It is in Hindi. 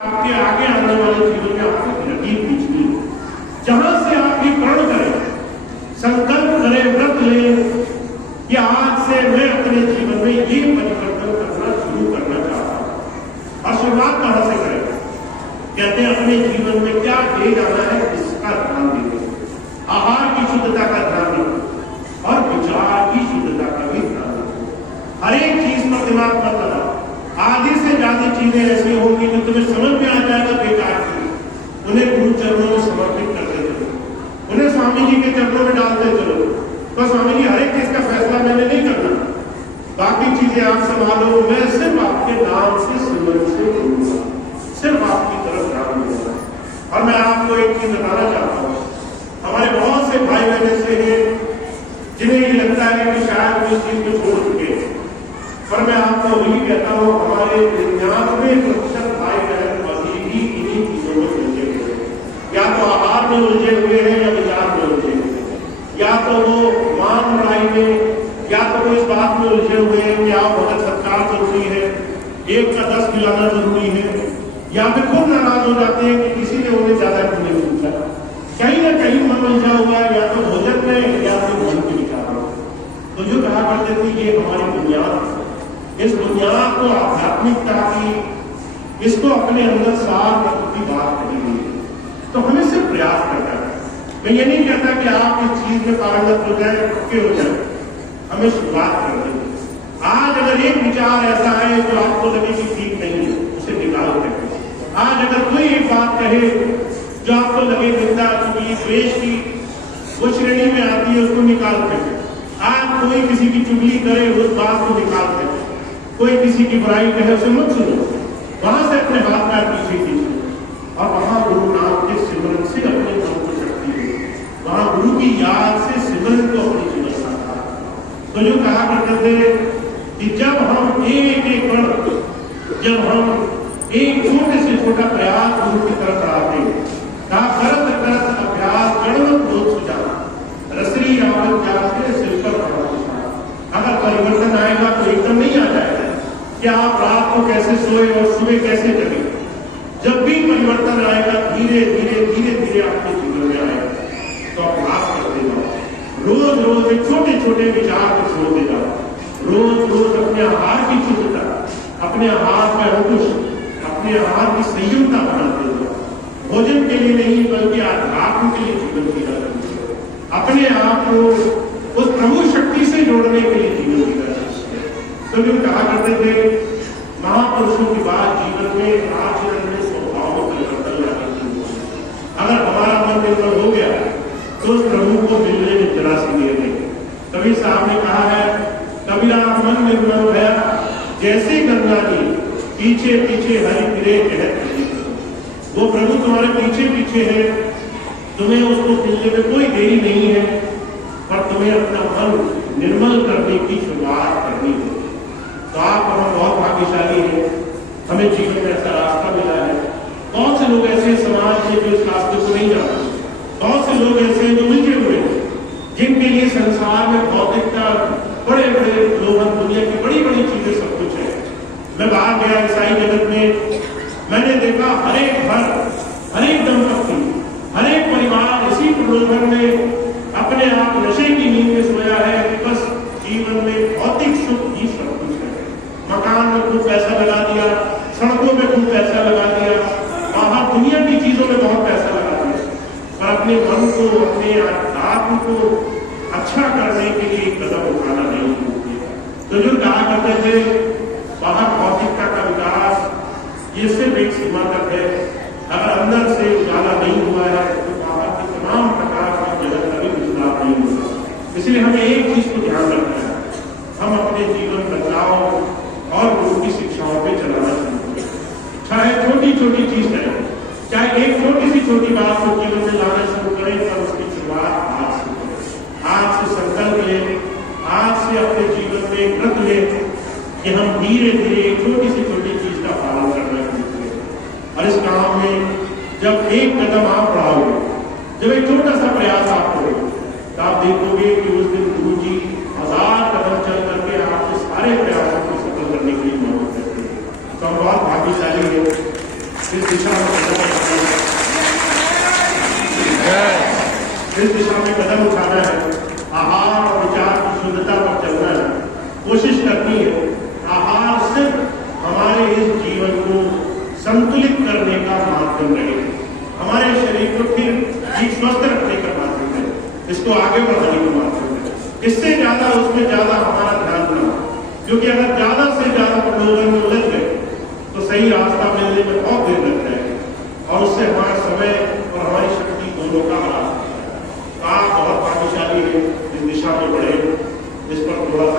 आपके आगे आने वाले जीवन में आपको लकीर खींचनी है। जहां से आप ये प्रण करें, संकल्प करें, व्रत लें कि आज से मैं अपने जीवन में ये परिवर्तन करना शुरू करना चाहता हूं। और शुरुआत कहां से करें? कहते हैं अपने जीवन में क्या ले जाना है इसका ध्यान देंगे, आहार की शुद्धता का ध्यान देंगे और विचार की शुद्धता का भी ध्यान देंगे। हर एक चीज पर दिमाग मत लगाओ। आधी से ज्यादा चीजें ऐसी होंगी जो तुम्हें समझ में आ जाएगा बेकार की, उन्हें गुरु चरणों में समर्पित करते चलो, उन्हें स्वामी जी के चरणों में डालते चलो। तो स्वामी जी हर एक चीज का फैसला मैंने नहीं करना, बाकी चीजें आप संभालो, मैं सिर्फ आपके नाम से सिमरन से करूंगा, सिर्फ आपकी तरफ ध्यान दूंगा। और मैं आपको एक चीज बताना चाहता हूँ, हमारे बहुत से भाई बहन ऐसे हैं जिन्हें ये लगता है कि शायद वो इस चीज को छोड़ चुके हैं, पर मैं आपको वही कहता हूँ, हमारे 99% भाई बहन अभी भी इन्हीं चीजों में उलझे हुए हैं। या तो आहार में उलझे हुए हैं या विचार में उलझे हुए हैं, या तो वो मान लड़ाई में, या तो वो इस बात में उलझे हुए हैं कि आप भगत सत्कार जरूरी है, 1 का 10 खिलाना जरूरी है, या फिर खुद नाराज हो जाते हैं कि किसी ने उन्हें ज्यादा क्यों नहीं पूछा। कहीं ना कहीं मन उलझा हुआ है, या तो भोजन में या फिर मन के विचार में। तो जो कहा करते थे ये हमारी बुनियाद है, इस बुनियाद को आध्यात्मिकता की, इसको अपने अंदर सार की बात कही हुई है। तो हमें सिर्फ प्रयास करना है। मैं ये नहीं कहता कि आप इस चीज में पारंगत हो जाए, पक्के हो जाए, हमें शुरुआत कर दें। आज अगर एक विचार ऐसा है जो आपको लगे कि ठीक नहीं है, उसे निकाल दें। आज अगर कोई एक बात कहे जो आपको लगे निंदा, चुगली, द्वेष की वो श्रेणी में आती है, उसको निकाल दें। आज कोई किसी की चुगली करे, उस बात को निकाल दें। कोई किसी की बुराई कहे, उसे मत सुनो, वहां से अपने हाथ पैर पीछे खींचो और वहां गुरु नाम के सिमरन से अपने मन को शक्ति दे, वहां गुरु की याद से सिमरन को अपनी जीवन साकार। तो जो कहा करते थे कि जब हम एक एक पल, जब हम एक छोटे से छोटा प्रयास गुरु की तरफ आते, करत करत अभ्यास गणवत रोज सुझाना, रसरी रावत जाते सिर पर पड़ा। अगर परिवर्तन आएगा तो एकदम नहीं आ जाएगा कि आप रात को कैसे सोए और सुबह कैसे जगे। जब भी परिवर्तन आएगा धीरे धीरे धीरे धीरे आपके जीवन में आएगा। तो आप प्रयास करते जाओ, रोज रोज एक छोटे छोटे विचार को छोड़ते जाओ, रोज रोज अपने आहार की शुद्धता, अपने आहार में अंकुश, अपने आहार की संयमता बनाते जाओ। भोजन के लिए नहीं बल्कि आध्यात्म के लिए जीवन जीना चाहिए, अपने आप को उस प्रभु शक्ति से जोड़ने के लिए जीवन जीना चाहिए। तो जो कहा करते थे महापुरुषों की बात जीवन में आचरण में स्वभाव में परिवर्तन लाने की। अगर हमारा मन निर्मल हो गया तो उस प्रभु को मिलने में जरा सी देर नहीं। कबीर साहब ने कहा है, कबीरा मन निर्मल गया जैसे गंगा जी, पीछे पीछे हरि फिरे कहत। वो प्रभु तुम्हारे पीछे पीछे है, तुम्हें उसको मिलने में कोई देरी नहीं है, पर तुम्हें अपना मन निर्मल करने की शुरुआत करनी है। तो आप हम बहुत भाग्यशाली हैं, हमें जीवन में ऐसा रास्ता मिला है। बहुत से लोग ऐसे समाज में जो इस रास्ते को नहीं जानते, बहुत से लोग ऐसे हैं जो उलझे हुए हैं, जिनके लिए संसार में भौतिकता, बड़े बड़े लोग, दुनिया की बड़ी बड़ी चीजें सब कुछ है। मैं बाहर गया ईसाई जगत में, मैंने देखा हर एक घर, हर एक दंपत्ति, हर एक परिवार इसी प्रलोभन में अपने आप नशे की नींद में सोया है कि बस जीवन में भौतिक सुख ही सब कुछ है। मकान में खूब पैसा लगा दिया, सड़कों में खूब पैसा लगा दिया, बाहर दुनिया की चीजों में बहुत पैसा लगा दिया, पर अपने मन को, अपने आत्म को अच्छा करने के लिए कदम उठाना नहीं होता। तो जो कहा करते थे बाहर भौतिकता का विकास ये सिर्फ एक सीमा तक है, अगर अंदर से उजाला नहीं हुआ है तो बाहर के तमाम प्रकार का जगत कभी उजाला नहीं हुआ। इसलिए हमें एक चीज को ध्यान रखना है, हम अपने जीवन बदलाव और गुरु की शिक्षाओं पे चलाना चाहिए। चाहे छोटी छोटी चीज करें, चाहे एक छोटी सी छोटी बात को जीवन में लाना शुरू करें, पर उसकी शुरुआत आज से करें। आज से संकल्प लें, आज से अपने जीवन में व्रत लें कि हम धीरे धीरे एक छोटी सी छोटी चीज का पालन करना शुरू करें। और इस काम में जब एक कदम आप बढ़ाओगे, जब एक छोटा सा प्रयास आप करोगे, तो आप देखोगे कि उस दिन गुरु जी 1000 कदम चल करके आपके सारे प्रयासों को सफल करने के लिए मदद करते हैं। तो हम बहुत भाग्यशाली हैं। इस दिशा में कदम उठाना है। आहार और विचार की शुद्धता पर चलना है, कोशिश करनी है। आहार सिर्फ हमारे इस जीवन को संतुलित करने का माध्यम रहे, हमारे शरीर को फिर स्वस्थ रखने का माध्यम है, इसको आगे बढ़ाने का माध्यम है। इससे ज्यादा उसमें ज्यादा हमारा ध्यान ना, क्योंकि अगर ज्यादा से ज्यादा प्रलोभन में उलझ गए तो सही रास्ता मिलने में बहुत देर लग जाएगा और उससे हमारा समय और हमारी शक्ति दोनों का हाथ। आप बहुत भाग्यशाली है, इस दिशा में बढ़े, इस पर थोड़ा सा